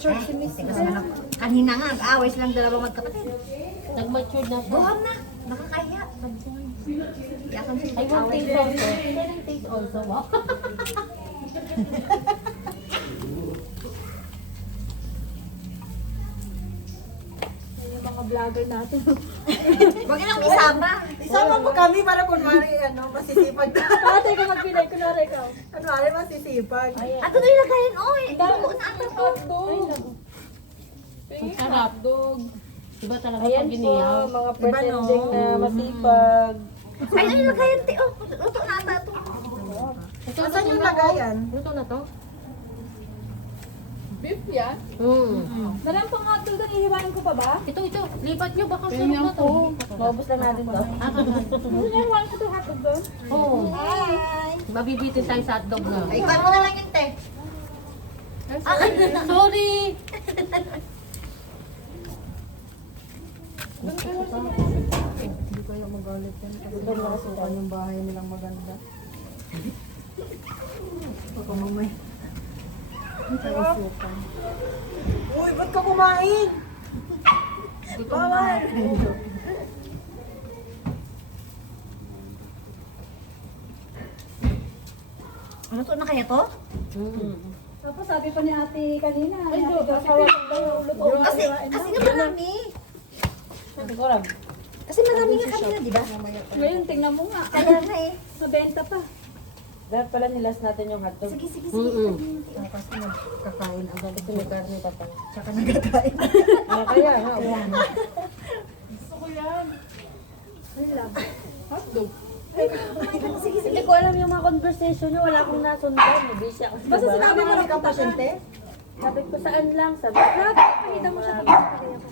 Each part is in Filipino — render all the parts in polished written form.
nag-mature si Miss. Kasi kanina nga, nag-away silang dalawang magkapatid. Nag-mature na siya. Buham na. Nakakaya. Yakan siya. I want taste also. Can I taste also? Wow. Yung mga vlogger natin. Huwag nang isama. Isama mo kami para kunwari, masisipag ka. Ate, kung magpilay, kunwari ikaw. Kunwari, masisipag. Ato na yung lagayin. Oy, buko na ato to. Ang sarap. Diba talaga Ayan pag po, giniyaw? mga pretending na masipag. Ay, ano yung lagayin, te? Oh, luto na ata to. Asan yung lagayan? Luto na to? Beef yan? Madam, pang hotdog doon, ihiwain ko pa ba? Ito. Lipat nyo. Baka sarap na to. Maubos lang natin to. Gusto niya ihiwain ko itong hotdog doon? Oo. Hi. Mabibitin tayo sa hotdog na. Ay, ikuan mo na lang yun, te. Sorry! Hindi kayo magalit yan. Pagod na kasukan yung bahay nilang maganda. Baka mamay. Kasukan. Uy, ba't ka kumain? Bawal! Luto na kaya to? Tapos sabi pa ni ate kanina, ay, ate Joshua, luto. Kasi nga marami. Sabi ko lang. Kasi marami nga kanina, di ba? Ngayon, tingnan mo nga. Kaya nga eh. Mabenta pa. Dapat pala nilas natin yung hotdog. Sige. Kasi nagkakain agad. Ito may karne pa pa. Tsaka nagkakain. Kaya nga. Hindi ko alam yung mga conversation nyo, wala akong nasundan. Busy ako. Basta sinabi mo lang ka pasyente? Sabi ko saan lang, sabi ko, pakita mo siya tapos pakita ko.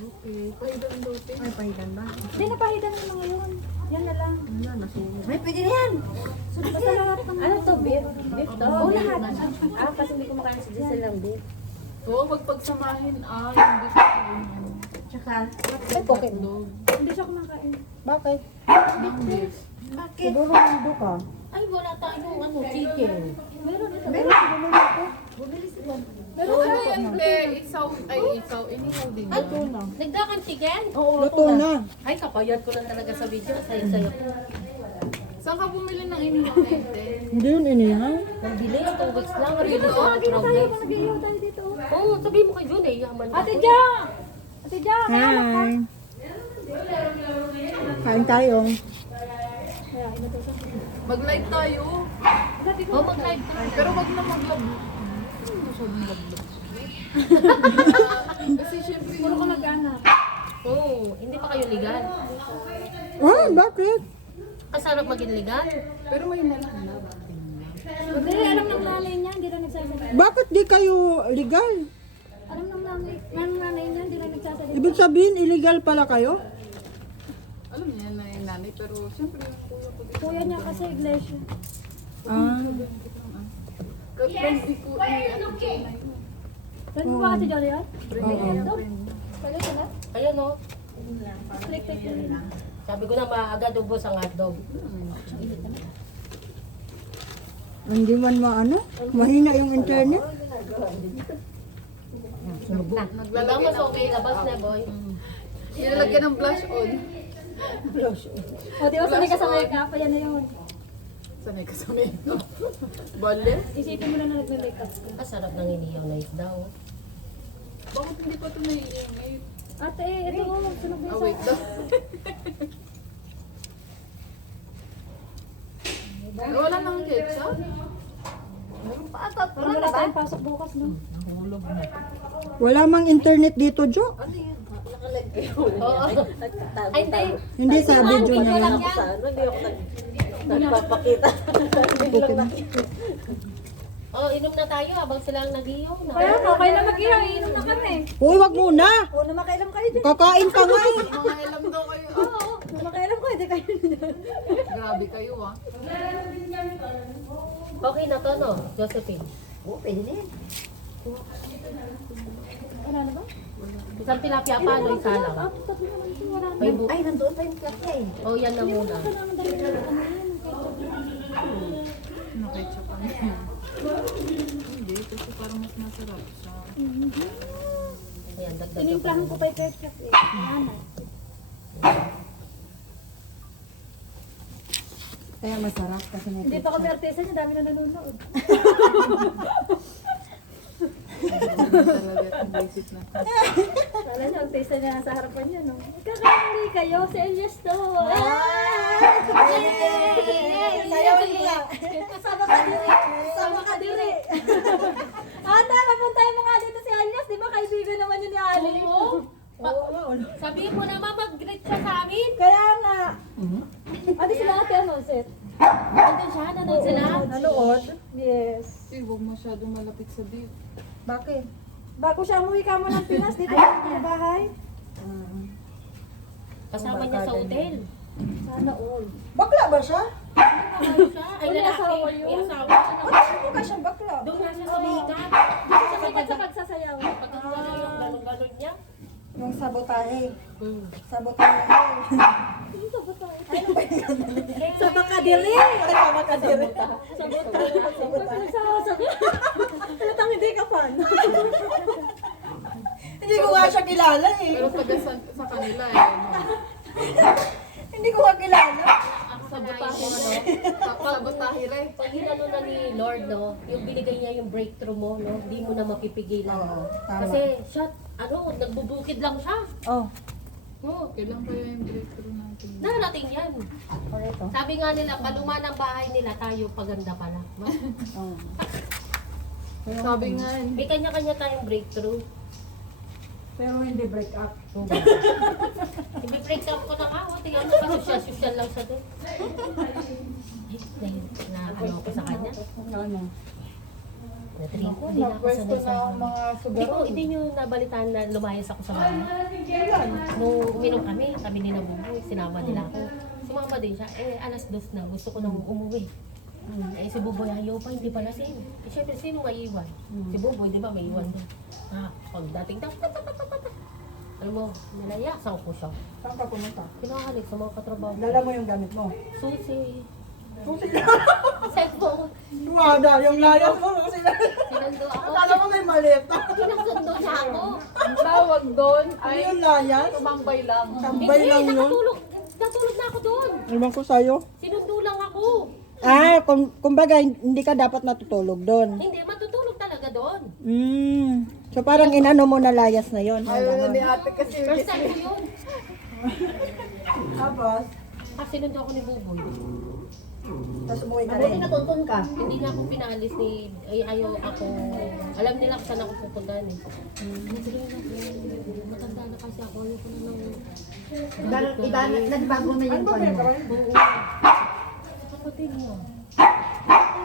Ay, pahigan ba? Hindi, napahidan mo na ngayon. Yan na lang. Wala, nasunog. May pwede na yan. Basta lahat ng Ano to? Beef? Beef to? Oo, lahat. Kasi hindi kumakain si Giselle ng beef. Oo, wag pagsamahin. Hindi ko Tsaka, Ay, pocket. Hindi siya kumakain. Bakit? ng beef. bakit? Siguro hindi ka. Ay, wala tayong chicken. Pero ano yan, te? Isaw, inihaw din Ay, yun. nagdakan chicken? Luto na. Ay, kapayat ko lang talaga sa video. Sayo-sayo ko. Saan ka bumili ng inihaw na yun, te? Hindi yun inihaw. Nabili, 2 weeks lang. Nabili Dito? sa Lagi na tayo Crowdless. kung nag-iihaw tayo dito. Oo, sabihin mo kay Jun eh. Yaman Ate Ja! Ate Ja, kaya ka? Hi. Kain tayo. Kaya, inutusan ko. Mag-live tayo. Oh, mag-live ka. Pero wag na mag-love. Masyadong love. Kasi syempre Puro ko nag-anak. Oo, hindi pa kayo legal. Ah, bakit? Kasarap maging legal. pero may nalang na. Hindi, alam ng nanay niya, hindi lang nagsasalita. Bakit di kayo legal? Alam ng nanay niya, hindi lang nagsasalita. Ibig sabihin, illegal pala kayo? Alam niya na yung nanay, pero syempre yung kuya ko din. Kuya niya kasi iglesia. Ah. Friend ko, ano dyan na yun. Saan mo ba ate Jory yan? Oo. Pwede ka na? Ayun o. Click yun rin. Sabi ko na maagad ubos ang hotdog. Hindi man maano? Mahina yung internet? Naglalagay mas okay, labas na boy. Nilalagyan ng blush on. O, di ba sanay ka sa makeup? Ayan na yun. Sanay ka sa makeup. Bale? Isipin mo na na nagme-makeup ka. Kasarap ng iniyaw na isda o. Bakit hindi pa ito naiingay? Ate, ito mo, sunog na Ah, wait daw. Wala nang ketchup? Meron pa ata. Parang wala tayong pasok bukas, no? Wala mang internet dito, Jo. Oo. Ay, hindi. Hindi sa video na Wala lang. yan. Okay. Oh, inom na tayo habang sila ang nag-iyaw na. Kaya, okay na mag-ihaw, iinom na kami. Uy, wag muna. Oo, na makailam kayo dyan. Kakain pa nga eh. Mga ilam daw kayo. Ah, Na makailam kayo, di kayo dyan. grabe kayo ah. Okay na to, no? Josephine. Oo, pwede na yan. Wala na ba? Isang tilapia pa, no? Isa lang. Ah, tatlo naman ito, wala na. May Ay, nandoon pa yung plakya eh. Oh, yan na muna. Ito naman dali na lang kami yan. Ano ketchup ang para mas masarap siya. Ayan, dagdag. Tinimplahan ko pa yung ketchup eh. Nana. Kaya masarap kasi may Hindi pa kami artista niya, dami na nanonood. Talaga itong visit na. Kala niyo, artista niya nasa harapan niya, no? Kakali kayo, sa Elias to. Sayaw nila. Sama ka diri. Sama ka diri. Ata, papuntahin mo nga dito si Elias. Di ba kaibigan naman yun ni Ali? Sabihin mo naman, mag-greet siya sa amin. Kaya nga. Ano sila ate, ano, Seth? Nandun siya, nandun sila. Nanood? Yes. Eh, huwag masyadong malapit sa beef. Bakit? Bago siya umuwi ka mo ng Pinas, dito sa bahay. Kasama niya sa hotel. Sana all. Bakla ba siya? Ano siya? Ay, May lalaki. asawa yun. May asawa siya. Mukha siyang bakla. Doon nga siya sumikat. Dito sa sikat sa pagsasayaw. Pag ang yung galong-galong niya. Yung sabotahe. Hmm. Sabotahe. Sa Bakadiri. Sa makadiri. Halatang hindi ka fan. Hindi ko nga siya kilala eh. Pero taga sa kanila eh. Hindi ko nga kilala. Ang sabotahe mo, no? Sabotahe rin. Pag inano na ni Lord, no? Yung binigay niya yung breakthrough mo, no? Hindi mo na mapipigilan. Oo, tama. Kasi siya, nagbubukid lang siya. Oh. No, Kailan kaya yung breakthrough natin? narating yan. Ito. Sabi nga nila, paluma ng bahay nila, tayo paganda pala. No? Oh. Sabi nga eh. May kanya-kanya tayong breakthrough. Pero hindi break up. I-break up ko na nga. Tingnan mo, social lang siya doon. Na ano ako sa kanya. Ano? Na-drink ko, hindi na ako Napwesto sanay sa na ang mga sugarol. Hindi nyo nabalitaan na lumayas ako sa kanya. Nung uminom kami, sabi ni na Buboy, sinama nila ako. Sumama din siya, alas 2 na, gusto ko nang umuwi. Si Buboy ayaw pa, hindi pa lasing. Siyempre, sino maiiwan? Si Buboy, di ba, may iwan doon. Pagdating daw, alam mo, nilayasan ko siya. Saan ka pumunta? Kinahalik sa mga katrabaho. Dala mo yung gamit mo. Susi. Susi Cellphone. Tumada, yung layas mo. Sinundo ako. Akala ko may maleta. Sinusundo niya ako. Ang tawag doon Ano ay yung layas? tumambay lang. Tambay lang yun. Natulog na ako doon. Ewan ko sa'yo. Sinundo lang ako. Kumbaga, hindi ka dapat natutulog doon. Hindi, matutulog talaga doon. So parang inano mo na layas na yon. Ayaw na ni ate kasi First time ko yun. Tapos, Sinundo ako ni Buboy. tapos umuwi ka Buti rin. natuntun ka. Hindi niya ako pinalis ni, ayaw ako, alam nila kung saan ako pupuntahan eh. Sige na, matanda na kasi ako, ayaw ko na nang... Nagbago na yung kwan mo. Oo. Kapatid mo.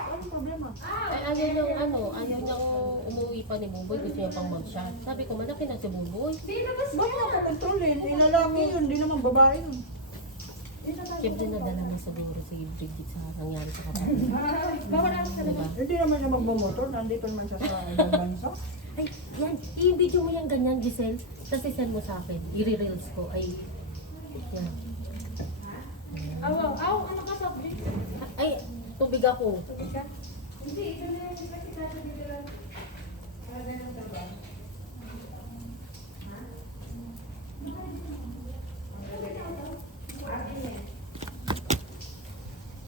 Anong problema? Ay, ayaw niyang ayaw niyang umuwi pa ni Buboy, gusto niya pang mag-shot. Sabi ko, manakin na si Buboy. Bakit ako kontrolin? Inalaki yun, hindi naman babae yun. Siyempre nadala na siguro si Bridget sa nangyari sa kapatid. Diba? Hindi naman siya magmamotor, nandito naman siya sa ibang bansa. Ay, yan. I-video mo yan ganyan, Giselle. Tapos send mo sa akin. I-reels ko. Ay, yan. Ano ka sabi? Ay, tubig ako. Hindi, ito na yung